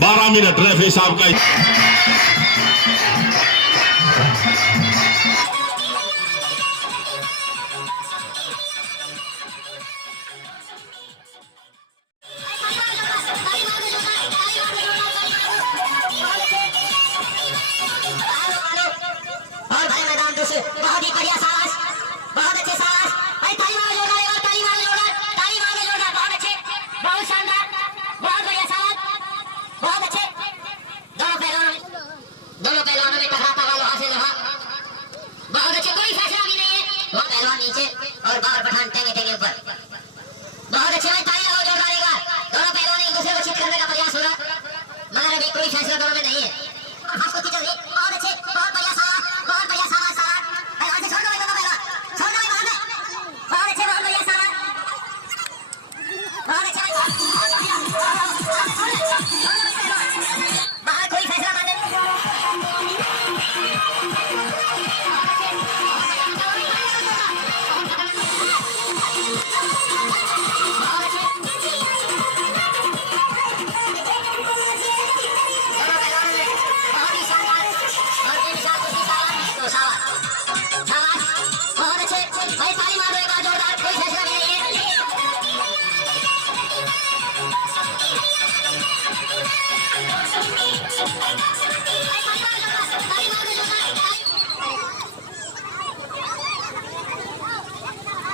12 minute referee साहब का। बहुत ही बढ़िया साहस, बहुत अच्छे साहस। भाई ताली मारो जोरदार, ताली मारो जोरदार, ताली मारो जोरदार। बहुत अच्छे, बहुत शानदार, बहुत बढ़िया साहस, बहुत अच्छे। दोनों पहलवानों में टकरा तगड़ा हासिल रहा। बहुत अच्छे, कोई फैसला भी नहीं है। वो पहलवान नीचे और बाबर पठान टेंगे टेंगे ऊपर। बहुत अच्छे भाई, ताली लगाओ जोरदार एक बार। दोनों पहलवान एक दूसरे को चित करने का प्रयास हो रहा, मगर अभी कोई फैसला दोनों में नहीं है। बहुत अच्छे, बहुत बढ़िया साहस, बहुत बढ़िया साहस। बाहर कोई फैसला नहीं। बहुत अच्छे भाई, ताली मारो एक बार जोरदार। कोई फैसला नहीं है।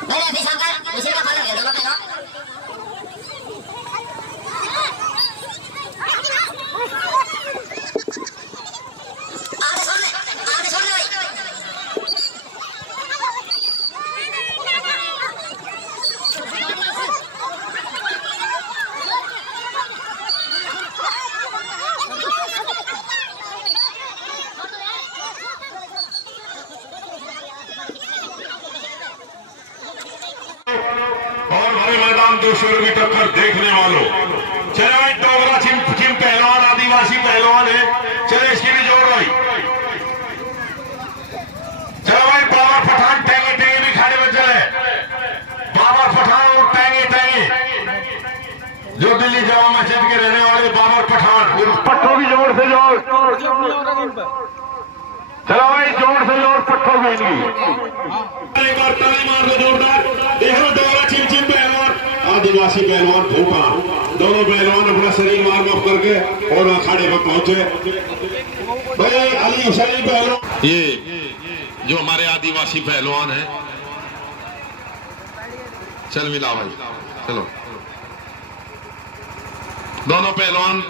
मेरे अभी शंकर उसी का पालन है दोनों के लोग। आगे छोड़ ले भाई। और भरे मैदान दूसरों की टक्कर देखने वालों, चले भाई डोगरा चिम पहलवान आदिवासी पहलवान है। चले इसकी भी जोड़ भाई। चलो भाई बाबर पठान टेंगे टेंगे भी खाने में चले। बाबर पठान और टेंगे टेंगे जो दिल्ली जामा मस्जिद के रहने वाले बाबर पठान, पट्टों की जोड़ से जोड़। चलो भाई जोड़ से जोड़ पट्टों की इनकी। एक बार ताली मार दो जोरदार। देखो डोगरा चिम पहलवान आदिवासी पहलवान भूखा, दोनों पहलवान अपना शरीर मार माफ करके और अखाड़े पर पहुंचे। भाई अली हुसैन पहलवान, ये जो हमारे आदिवासी पहलवान हैं, चल मिला भाई। चलो दोनों पहलवान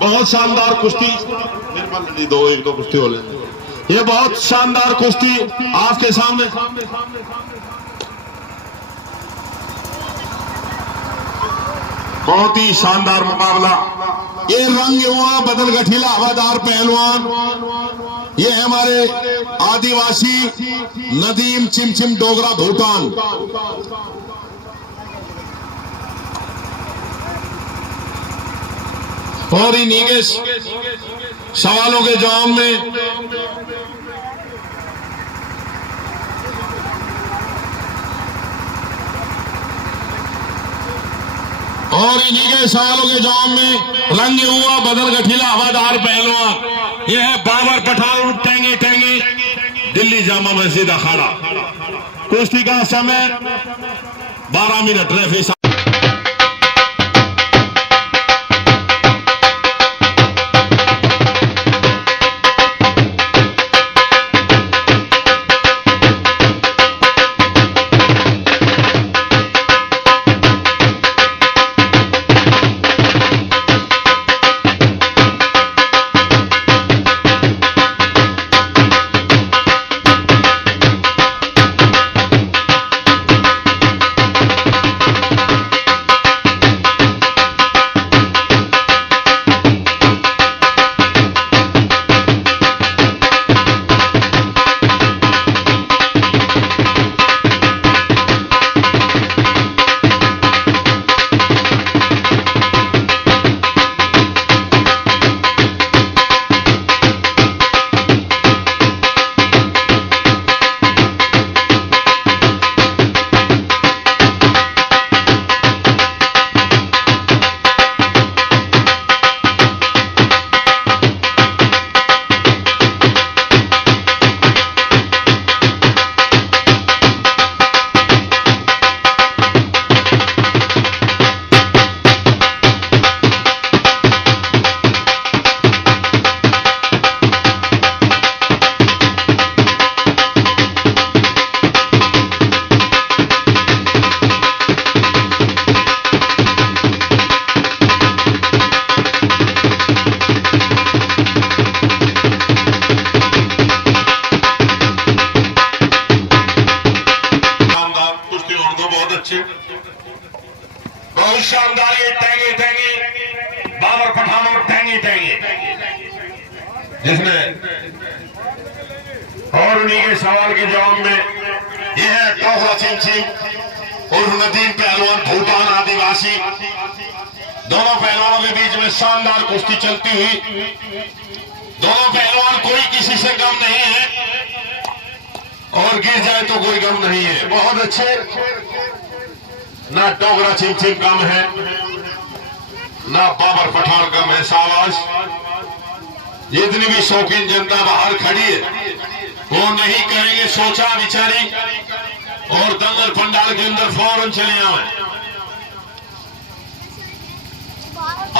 बहुत शानदार कुश्ती। मेरे पास एक दो कुश्ती हो ले। ये बहुत शानदार कुश्ती आपके सामने। बहुत ही शानदार मुकाबला। ये रंग युवा बदल गठीला हवादार पहलवान, ये है हमारे आदिवासी नदीम चिमचिम डोगरा भूटान। और इन्हीं के सवालों के जवाब में रंग हुआ बदल गठीला हवादार पहलवान, यह है बाबर पठान टेंगे टेंगे दिल्ली जामा मस्जिद अखाड़ा। कुश्ती का समय 12 मिनट। रेफरी शानदार ये टेंगे टेंगे बाबर पठान और टेंगे टेंगे जिसने और उन्हीं के सवाल के जवाब में यह है टोकरा चिमचिम और नदीम पहलवान भूटान आदिवासी। दोनों पहलवानों के बीच में शानदार कुश्ती चलती हुई। दोनों पहलवान कोई किसी से कम नहीं है और गिर जाए तो कोई गम नहीं है। बहुत अच्छे, ना टोकरा चिमचिम कम है ना बाबर पठान कम है। शाबाश। जितनी भी शौकीन जनता बाहर खड़ी है वो नहीं करेंगे सोचा विचारी और दंगल पंडाल के अंदर फौरन चले आए।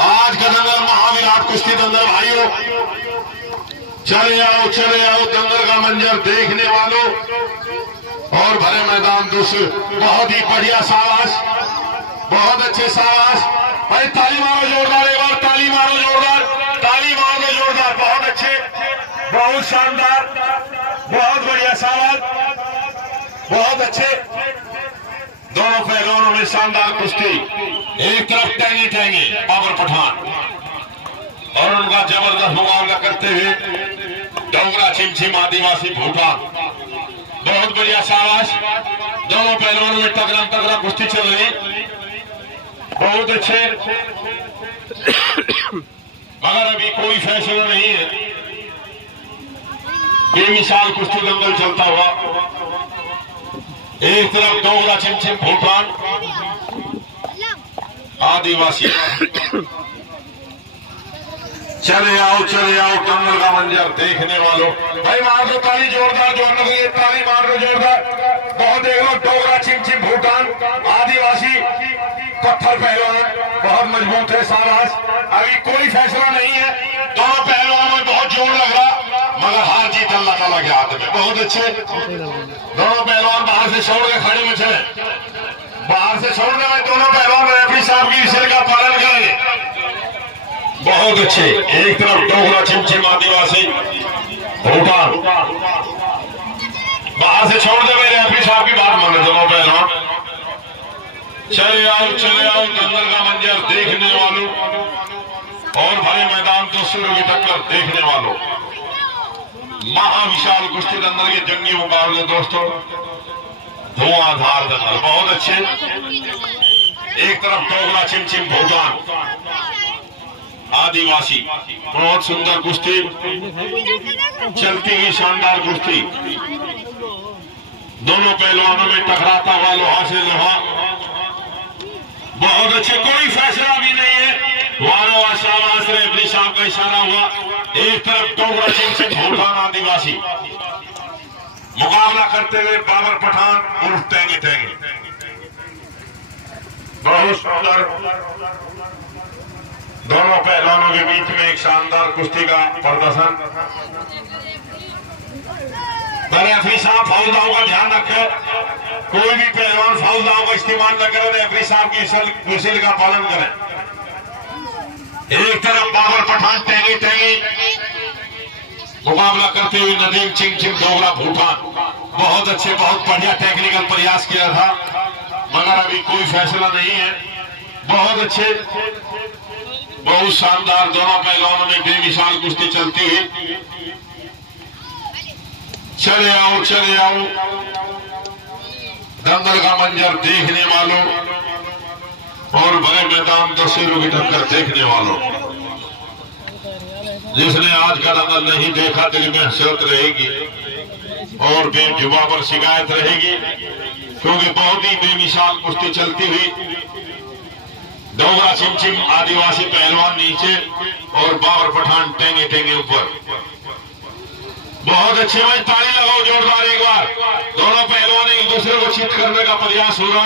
आज का दंगल महाविराट कुश्ती दंगल भाइयों, चले आओ दंगल का मंजर देखने वालों और भरे मैदान दूसरे। बहुत ही बढ़िया शाबाश, बहुत अच्छे शाबाश। भाई ताली मारो जोरदार, एक बार ताली मारो जोरदार, ताली मारो जोरदार। बहुत अच्छे, बहुत शानदार, बहुत बढ़िया शाबाश, बहुत अच्छे। दोनों पहलवानों में शानदार कुश्ती। एक तरफ टेंगे टेंगे बाबर पठान और उनका जबरदस्त मुकाबला करते हुए डोगरा चिमचिम आदिवासी भूटान। बहुत बढ़िया शाबाश। दोनों पहलवानों में तगड़ा कुश्ती चल रही। बहुत अच्छे, मगर अभी कोई फैसला नहीं है। बेमिसाल कुश्ती दंगल चलता हुआ। एक तरफ डोगरा चिमचिम भूटान आदिवासी। चले आओ दंगल का मंजर देखने वालों। भाई मार दो ताली जोरदार, जो ताली मार दो जोरदार। बहुत देख लो, डोगरा चिमचिम भूटान आदिवासी पत्थर पहलवान बहुत मजबूत है। शाबाश। अभी कोई फैसला नहीं है। दोनों पहलवानों में बहुत जोर लग रहा, मगर हार जीत अल्लाह ताला के हाथ में। बहुत अच्छे। दोनों पहलवान बाहर से छोड़ के खड़े में चले। बाहर से छोड़ने में दोनों पहलवान रेफरी साहब की इशारे का पालन करेंगे। बहुत अच्छे। एक तरफ डोगरा चिमचिम आदिवासी भूटान, बाहर से छोड़ दे मेरे रेफरी साहब की बात माने दोनों पहलवान। चले आओ दंगल का मंजर देखने वालों और भरे मैदान दूसरों की टक्कर देखने वालों। महाविशाल कुश्ती दंगल के जंगी मुकाबले दोस्तों, धुआंधार दंगल। बहुत अच्छे। एक तरफ डोगरा चिमचिम भूटान आदिवासी, बहुत सुंदर कुश्ती चलती हुई, शानदार कुश्ती। दोनों पहलवानों में टकराता हुआ लोहा से लोहा। बहुत अच्छे, कोई फैसला भी नहीं है। वारों शाबाश, रेफरी साहब का इशारा हुआ। एक तरफ डोगरा चिमचिम भूटान आदिवासी मुकाबला करते हुए बाबर पठान उर्फ टेंगे टेंगे। बहुत सुंदर। दोनों पहलवानों के बीच में एक शानदार कुश्ती का प्रदर्शन। रेफरी साहब फाउल दाव का ध्यान रखे। कोई भी पहलवान फाउल दाव का इस्तेमाल न करे, रेफरी साहब की विसिल का पालन करें। एक तरफ बाबर पठान टेंगे टेंगे मुकाबला करते हुए नदीम चिमचिम डोगरा भूटान। बहुत अच्छे, बहुत बढ़िया टेक्निकल प्रयास किया था, मगर अभी कोई फैसला नहीं है। बहुत अच्छे, बहुत शानदार। दोनों पहलवानों में बेमिसाल कुश्ती चलती हुई। चले आओ दंगल का मंजर देखने वालों और भरे मैदान दशहरों की टक्कर देखने वालों। जिसने आज का दंगल नहीं देखा दिल में हसरत रहेगी और बेजुबा पर शिकायत रहेगी, क्योंकि बहुत ही बेमिसाल कुश्ती चलती हुई। डोगरा चिमचिम आदिवासी पहलवान नीचे और बाबर पठान टेंगे टेंगे ऊपर। बहुत अच्छे भाई, ताली लगाओ जोरदार एक बार। दोनों पहलवान एक दूसरे को चित करने का प्रयास हो रहा,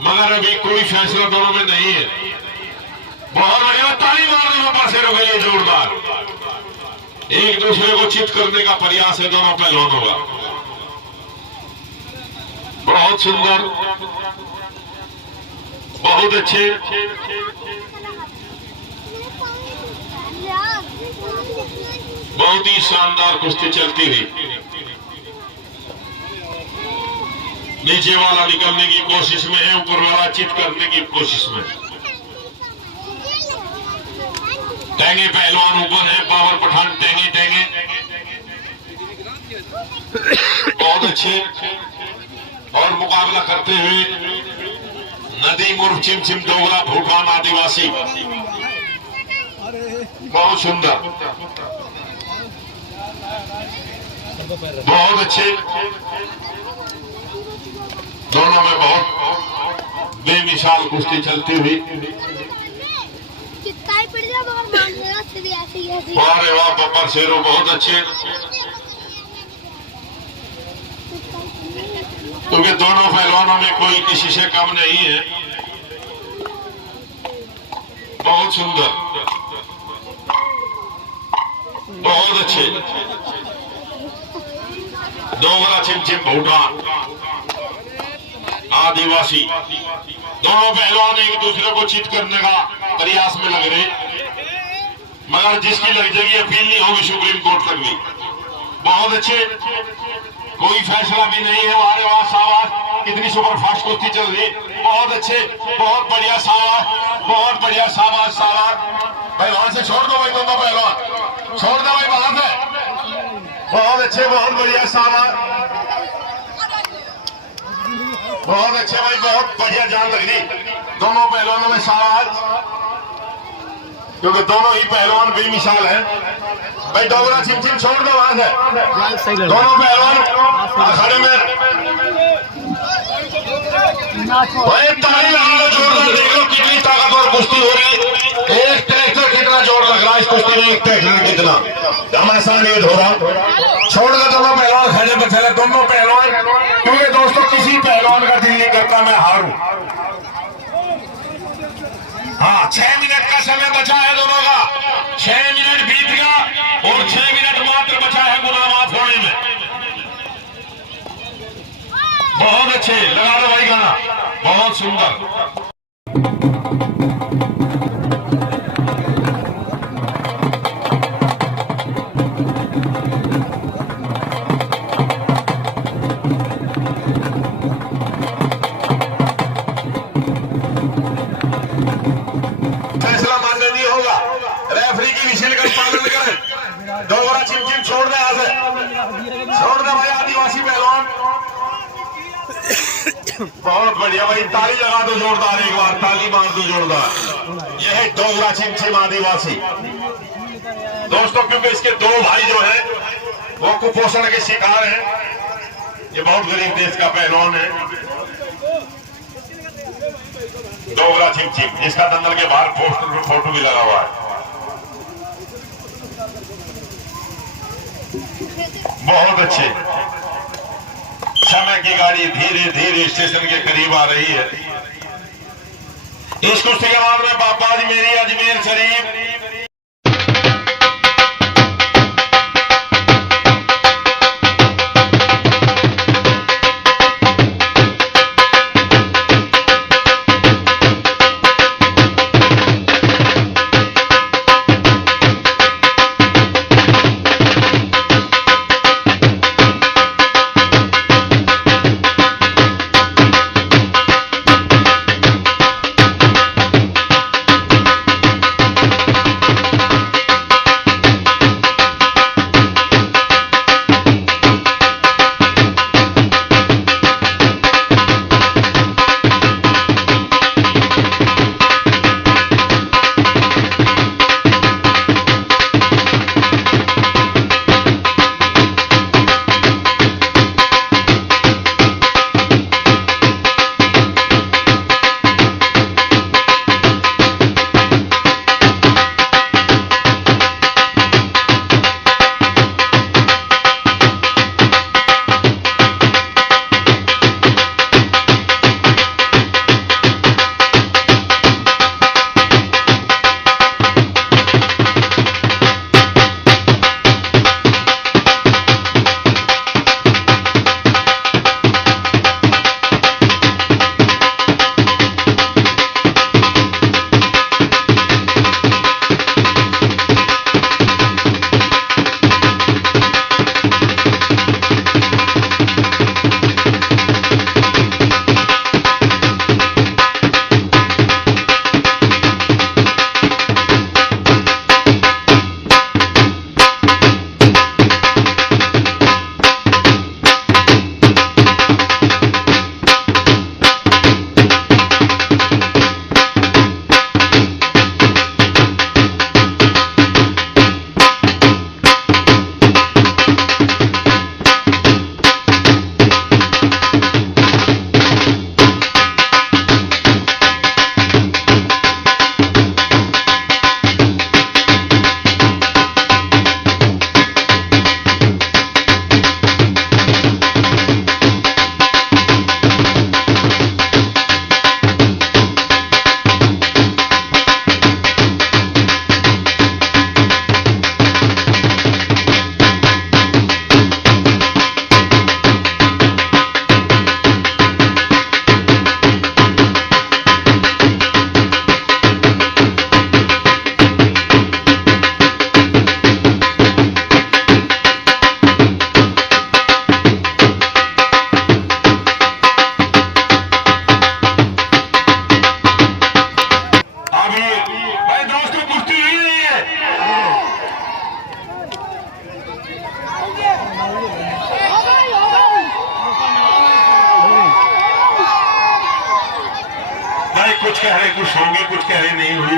मगर अभी कोई फैसला दोनों में नहीं है। बहुत बढ़िया, ताली मार दो पासेरों के लिए जोरदार। एक दूसरे को चित करने का प्रयास है दोनों पहलवानों का। बहुत सुंदर, बहुत अच्छे। बहुत ही शानदार कुश्ती चलती हुई। नीचे वाला निकलने की कोशिश में है, ऊपर वाला चित करने की कोशिश में। टेंगे पहलवान ऊपर है, बाबर पठान टेंगे टेंगे बहुत अच्छे। और मुकाबला करते हुए नदीम उर्फ चिमचिम डोगरा भूटान आदिवासी, बहुत सुंदर, बहुत अच्छे। दोनों में बहुत बेमिसाल कुश्ती चलती हुई। अरे वाह बब्बर शेरों, बहुत अच्छे। क्योंकि दोनों पहलवानों में कोई किसी से कम नहीं है। बहुत सुंदर, बहुत अच्छे। डोगरा चिमचिम भूटान आदिवासी, दोनों पहलवान एक दूसरे को चित करने का प्रयास में लग रहे, मगर जिसकी लग जाएगी अपील नहीं होगी सुप्रीम कोर्ट तक भी। बहुत अच्छे, कोई फैसला भी नहीं है। वारे वाह शाबाश, कितनी सुपरफास्ट कुश्ती चल रही, बहुत अच्छे, बहुत बढ़िया शाबाश, बहुत बढ़िया शाबाश शाबाश। भाई वहां से छोड़ दो भाई, दोनों पहलवान छोड़ दो भाई वहां से। बहुत अच्छे, बहुत बढ़िया शाबाश, बहुत अच्छे भाई, बहुत बढ़िया जान लग रही दोनों पहलवानों में शाबाश, क्योंकि दोनों ही पहलवान बेमिसाल हैं। भाई डोगरा चिमचिम छोड़ दो वहां से, दोनों पहलवान अखाड़े में। भाई ताली लगाओ, जोर देख लो कितनी ताकतवर कुश्ती हो रही। एक ट्रैक्टर कितना जोर लग रहा है इस कुश्ती में, एक ट्रैक्टर कितना, हम ऐसा नहीं हो रहा। छोड़ दो दोनों पहलवान खड़े पर चले, दोनों पहलवान, क्योंकि दोस्तों किसी पहलवान का दिल नहीं करता मैं हारूं। हाँ 6 मिनट का समय बचा है दोनों का, 6 मिनट बीत गया और 6 मिनट मात्र बचा है गुलामात होने में। बहुत अच्छे, लगा दो भाई गाना, बहुत सुंदर। फैसला मान्य नहीं होगा, रेफरी की विशेष का पालन करें। डोगरा चिमचिम छोड़ दे, आज छोड़ दे भाई आदिवासी पहलवान। बहुत बढ़िया भाई, ताली लगा दो जोरदार, एक बार ताली मार दो जोरदार। यह है डोगरा चिमचिम आदिवासी दोस्तों, क्योंकि इसके दो भाई जो है वो कुपोषण के शिकार हैं। ये बहुत गरीब देश का पहलवान है डोगरा चिमचिम, इसका दंगल के बाहर पोस्टर फोटो भी लगा हुआ है। बहुत अच्छे, समय की गाड़ी धीरे धीरे स्टेशन के करीब आ रही है। इस कुश्ती के बाद में बाबा जी मेरी अजमेर शरीफ खुश होंगे, कुछ कह रहे नहीं हुई।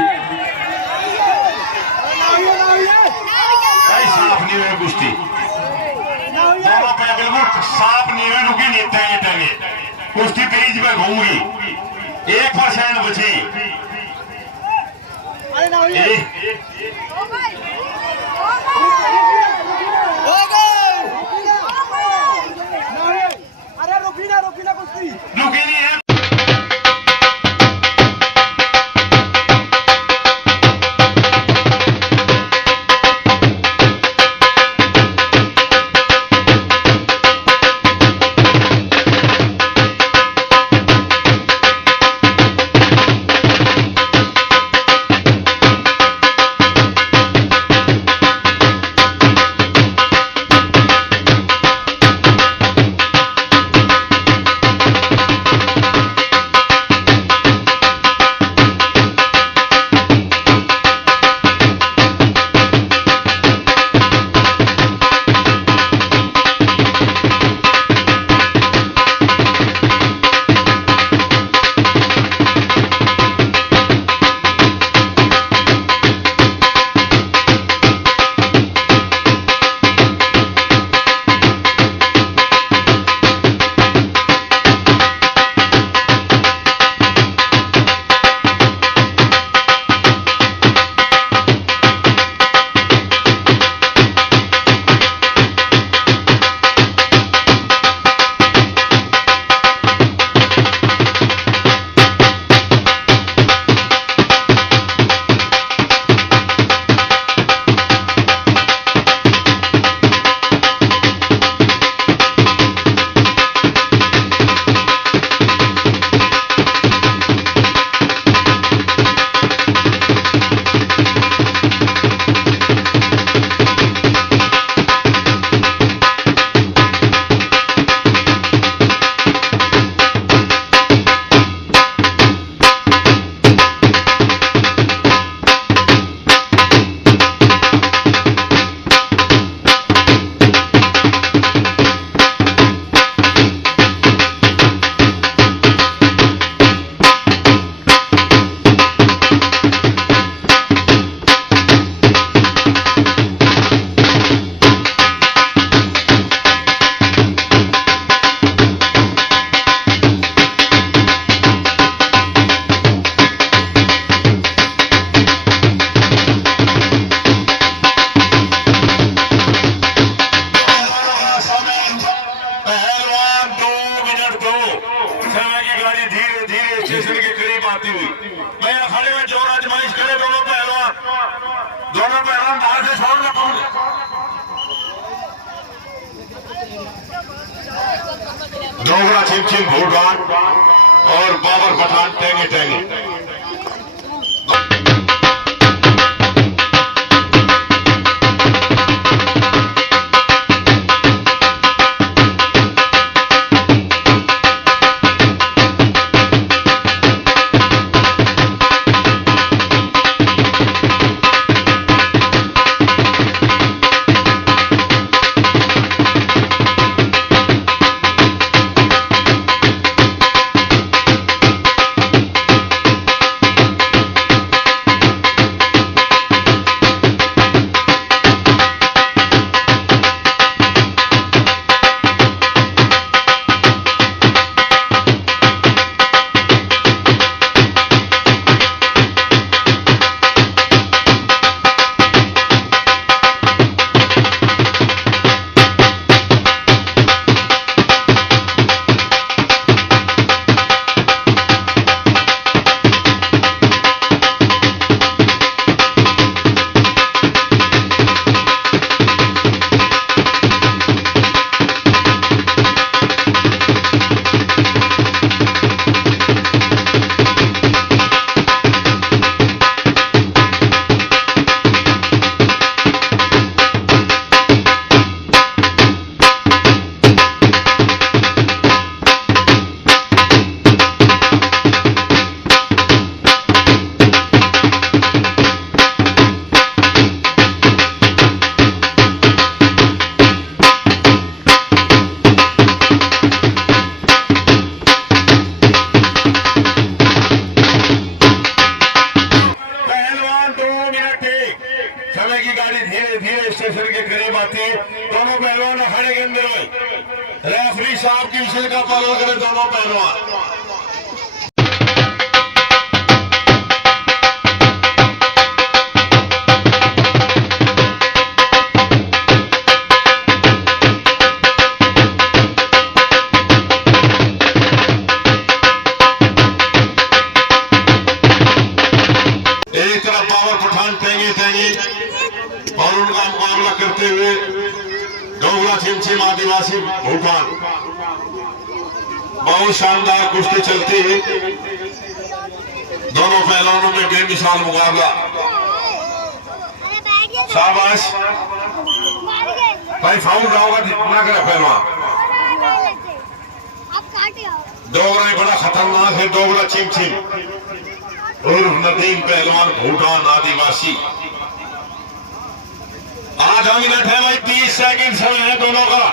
भाई साफ नहीं हुए कुश्ती, दोनों पे बिल्कुल साफ नहीं हुई, रुकी नहीं टंगे टंगे। कुश्ती तेज में घूमगी, 1% बची। अरे रुकी ना कुश्ती रुकी नहीं है। स्टेशन के करीब आती हुई मैं अखाड़े में जोर आजमाइश करे दोनों पहलवान बाहर से छोड़ ना पाऊंगे। डोगरा छिमछिम भूटान और बाबर पठान टेंगे टेंगे। समय की गाड़ी धीरे धीरे स्टेशन के करीब आती है। दोनों पहलवान अखाड़े के अंदर में रेफरी साहब की विषय का पालन करें दोनों पहलवान। और उनका मुकाबला करते हुए गौगला छिमछिम आदिवासी भूटान। बहुत शानदार कुश्ती चलती है, दोनों पहलवानों में बेमिसाल मुकाबला। शाबाश भाई, फाउल जाओगा ना करे पहलवान। डोगरा बड़ा खतरनाक है, डोगरा छिमछिम और नदीम पहलवान भूटान आदिवासी। आधा मिनट है भाई, 30 सेकंड समय है दोनों का।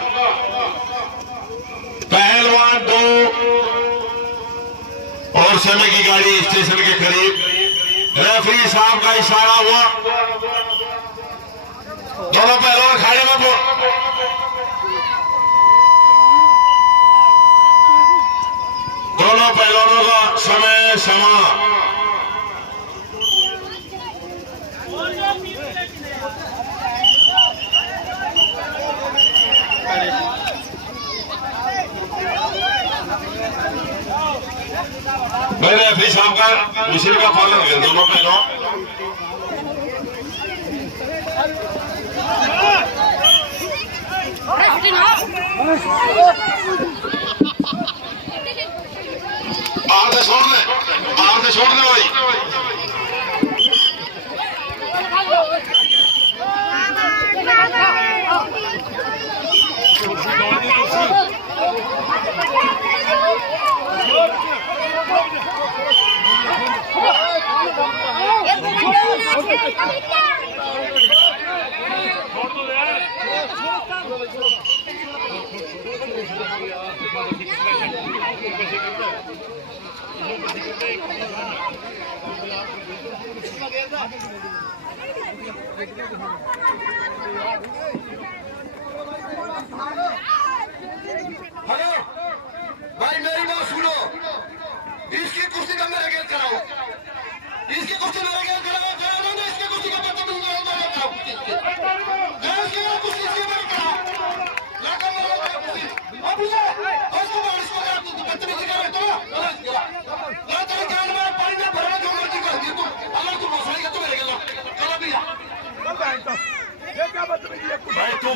पहलवान 2 और समय की गाड़ी स्टेशन के करीब। रेफरी साहब का इशारा हुआ, दोनों पहलवान खाड़े में दोनों पहलवानों का समय समा। मेरे रेफरी साहब का मिशन का पालन कर दोनों पहलवान। आगे छोड़ दे, आगे छोड़ दे भाई। हेलो भाई, मेरी बात सुनो। इसकी कुर्सी का मेरा गेल कराओ, इसकी कुर्सी मेरा गेल कराओ। इसकी कुर्सी का बच्चा तुम कराओ, कुर्सी इसकी मेरा कराओ। लड़का मेरा कुर्सी अब ये उसको इसको करा, तू बदतमीजी कर रहा है। तो तेरे कान में पानी ना भरना, जो मर्जी कर दी तू। अगर तू मसले का तो मेरे गेल चला भी जा। ये क्या बदतमीजी है भाई तू।